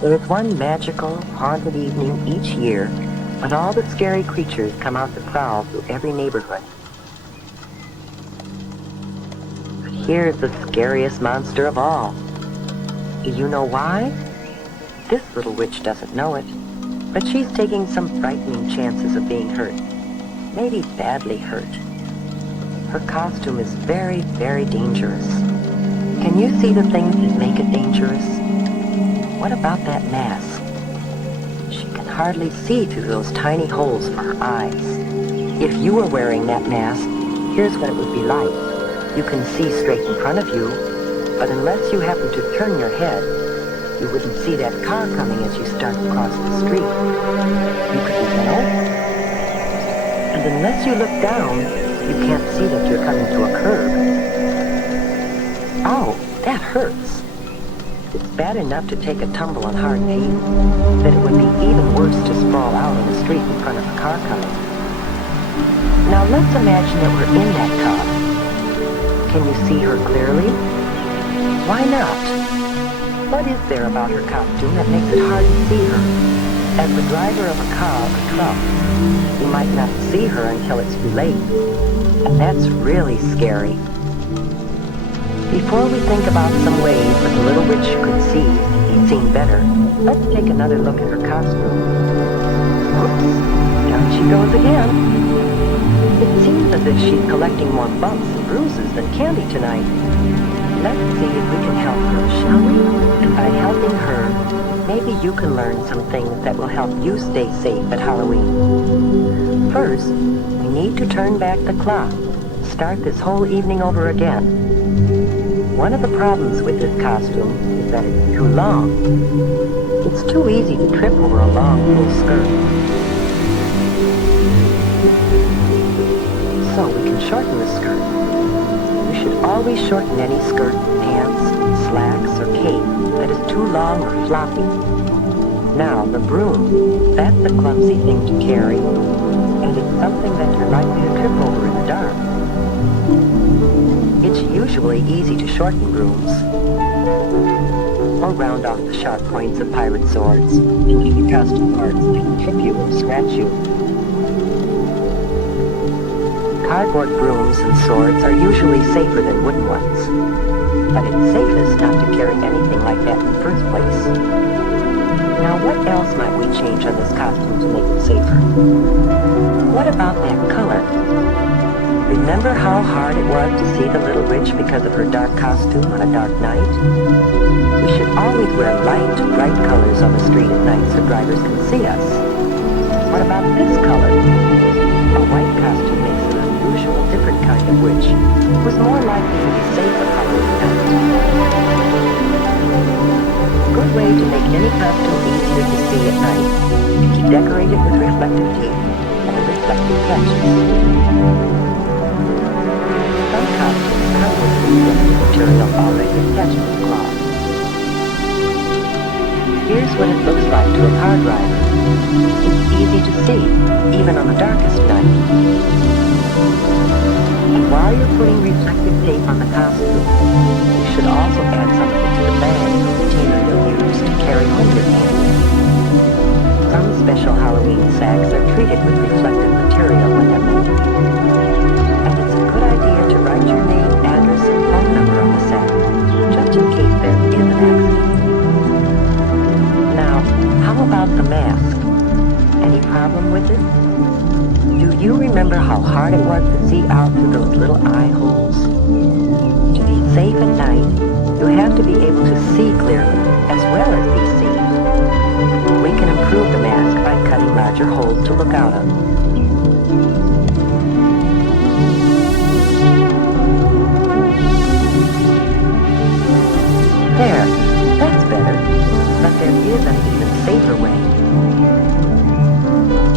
There's one magical, haunted evening each year when all the scary creatures come out to prowl through every neighborhood. But here's the scariest monster of all. Do you know why? This little witch doesn't know it, but she's taking some frightening chances of being hurt. Maybe badly hurt. Her costume is very, very dangerous. Can you see the things that make it dangerous? What about that mask? She can hardly see through those tiny holes for her eyes. If you were wearing that mask, here's what it would be like. You can see straight in front of you, but unless you happen to turn your head, you wouldn't see that car coming as you start across the street. You could be low, and unless you look down, you can't see that you're coming to a curb. Ow, that hurts. It's bad enough to take a tumble on hard pavement, but it would be even worse to sprawl out on the street in front of a car coming. Now let's imagine that we're in that car. Can you see her clearly? Why not? What is there about her costume that makes it hard to see her? As the driver of a car or truck, you might not see her until it's too late. And that's really scary. Before we think about some ways that the little witch could see and be seen better, let's take another look at her costume. Whoops, down she goes again. It seems as if she's collecting more bumps and bruises than candy tonight. Let's see if we can help her, shall we? And by helping her, maybe you can learn some things that will help you stay safe at Halloween. First, we need to turn back the clock. Start this whole evening over again. One of the problems with this costume is that it's too long. It's too easy to trip over a long, full skirt. So we can shorten the skirt. You should always shorten any skirt, pants, slacks, or cape that is too long or floppy. Now, the broom, that's a clumsy thing to carry, and it's something that you're likely to trip over in the dark. It's usually easy to shorten brooms, or round off the sharp points of pirate swords into the costume parts that can trip you or scratch you. Cardboard brooms and swords are usually safer than wooden ones, but it's safest not to carry anything like that in the first place. Now what else might we change on this costume to make it safer? What about that color? Remember how hard it was to see the little witch because of her dark costume on a dark night? We should always wear light, bright colors on the street at night so drivers can see us. What about this color? A white costume makes an unusual, different kind of witch who's more likely to be safe at Halloween night. A good way to make any costume easier to see at night is to decorate it with reflective tape or reflective patches. Some costumes come with reflective material already attached to the cloth. Here's what it looks like to a car driver. It's easy to see, even on the darkest night. And while you're putting reflective tape on the costume, you should also add something to the bag or container you'll use to carry home your candy. Some special Halloween sacks are treated with reflective material when they're made. And it's a good idea to write your name, address, and phone number on the sack, just in case there is an accident. Now, how about the mask? Any problem with it? Do you remember how hard it was to see out through those little eye holes? To be safe at night, you have to be able to see clearly, as well as be seen. We can improve the mask by cutting larger holes to look out of. There, that's better, but there is an even safer way.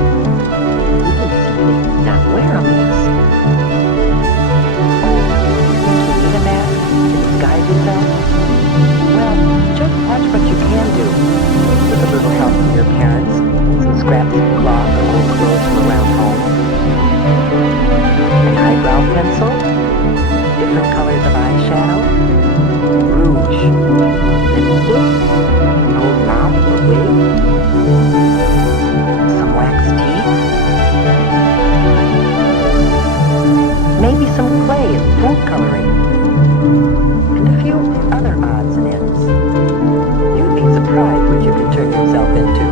You can cloth, or old clothes from around home. An eyebrow pencil, different colors of eyeshadow, rouge, lipstick, an old mop or wig, some wax teeth, maybe some clay and food coloring, and a few other odds and ends. You'd be surprised what you can turn yourself into.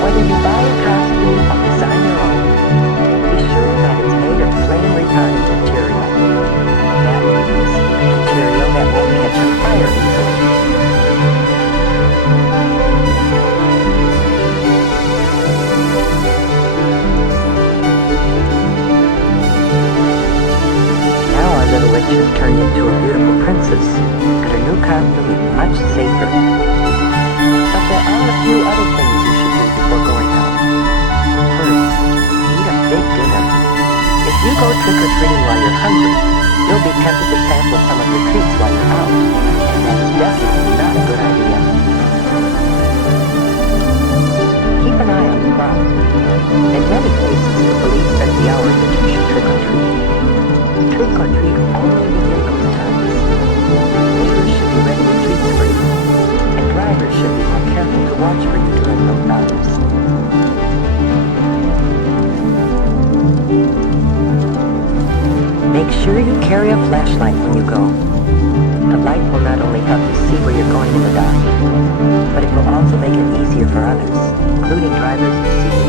Whether you buy a costume or design your own, be sure that it's made of flame-retardant material. That means material that won't catch on fire easily. Now our little witch has turned into a beautiful princess, and her new costume is much safer. But there are a few other things you should do before going out. First, eat a big dinner. If you go trick-or-treating while you're hungry, you'll be tempted to sample some of your treats while you're out, and that's definitely not a good idea. Keep an eye on the clock. In many places, the police set the hours that you should trick-or-treat. Trick-or-treat only within those times. Neighbors should be ready with treats for you, and drivers should be more careful to watch for you during those hours. Make sure you carry a flashlight when you go. The light will not only help you see where you're going in the dark, but it will also make it easier for others, including drivers, to see you.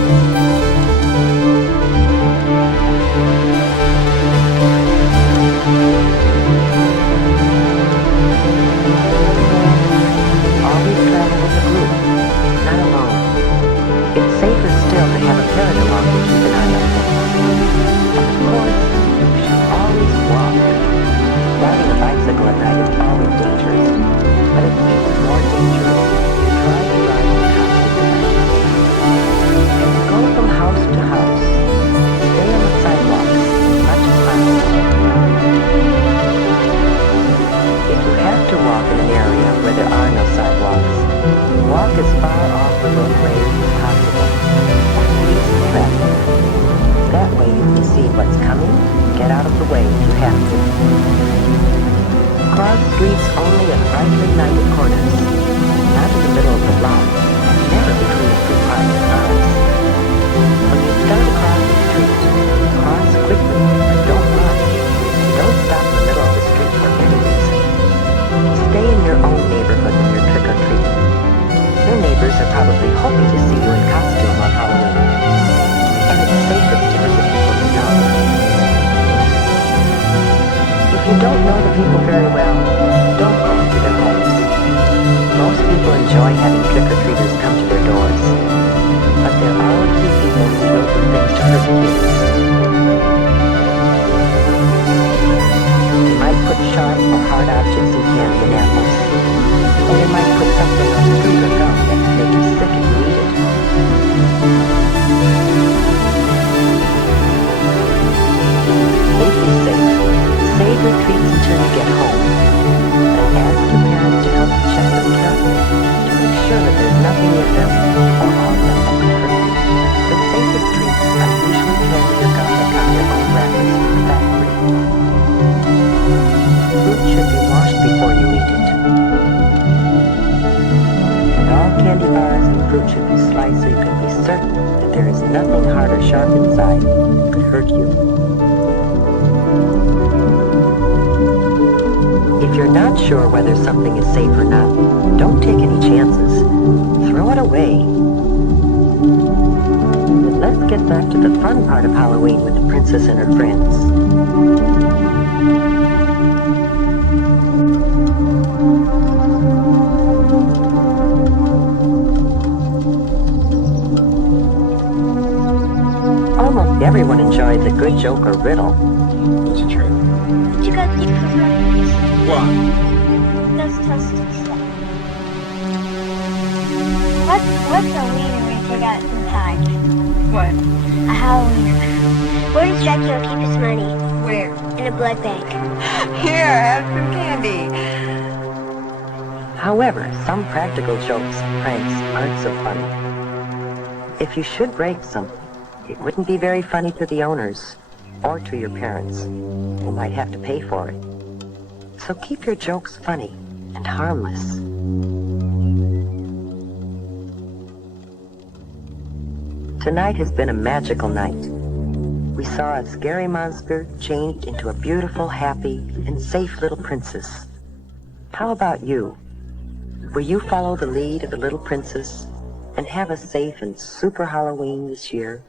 Always travel with a group, not alone. It's safer still to have a parent along to keep an eye on things. Of course, you should always walk. Riding a bicycle at night is always dangerous, but it's even more dangerous if you try to drive in costume. Go from house to house. Stay on the sidewalks as much as possible. If you have to walk in an area where there are no sidewalks, walk as far off the roadway as possible, or please traffic. That way you can see what's coming, get out of the way if you have to. Cross streets only at brightly lighted corners, not in the middle of the block, never between two parked cars. When you start across the street, cross quickly, but don't rush. Don't stop in the middle of the street for any reason. Stay in your own neighborhood when you're trick-or-treating. Your neighbors are probably hoping to see you in costume on Halloween. And it's safest to visit people you know. If you don't know the people very well, don't go into their homes. Most people enjoy having trick-or-treaters come to their doors. But there are a few people who will do things to hurt kids. They might put sharp or hard objects in candy and apples. Or they might put something on fruit or gum that can make you sick if you eat it. Please be safe. Save your treats until you get home. And ask your parents to help you check them carefully to make sure that there's nothing in them or on them that could hurt you. The safest treats are usually candy or gum that come in their own wrappers from the factory. Fruit should be washed before you eat it. And all candy bars and fruit should be sliced so you can be certain that there is nothing hard or sharp inside that could hurt you. If you're not sure whether something is safe or not, don't take any chances. Throw it away. But let's get back to the fun part of Halloween with the princess and her friends. Almost everyone enjoys a good joke or riddle. It's true. Did you guys eat cookies? What? Those toasted stuff. What's a wiener we take out some time? What? A Halloween. Where does Dracula keep his money? Where? In a blood bank. Here, have some candy. However, some practical jokes and pranks aren't so funny. If you should break something, it wouldn't be very funny to the owners or to your parents, who might have to pay for it. So keep your jokes funny and harmless. Tonight has been a magical night. We saw a scary monster changed into a beautiful, happy, and safe little princess. How about you? Will you follow the lead of the little princess and have a safe and super Halloween this year?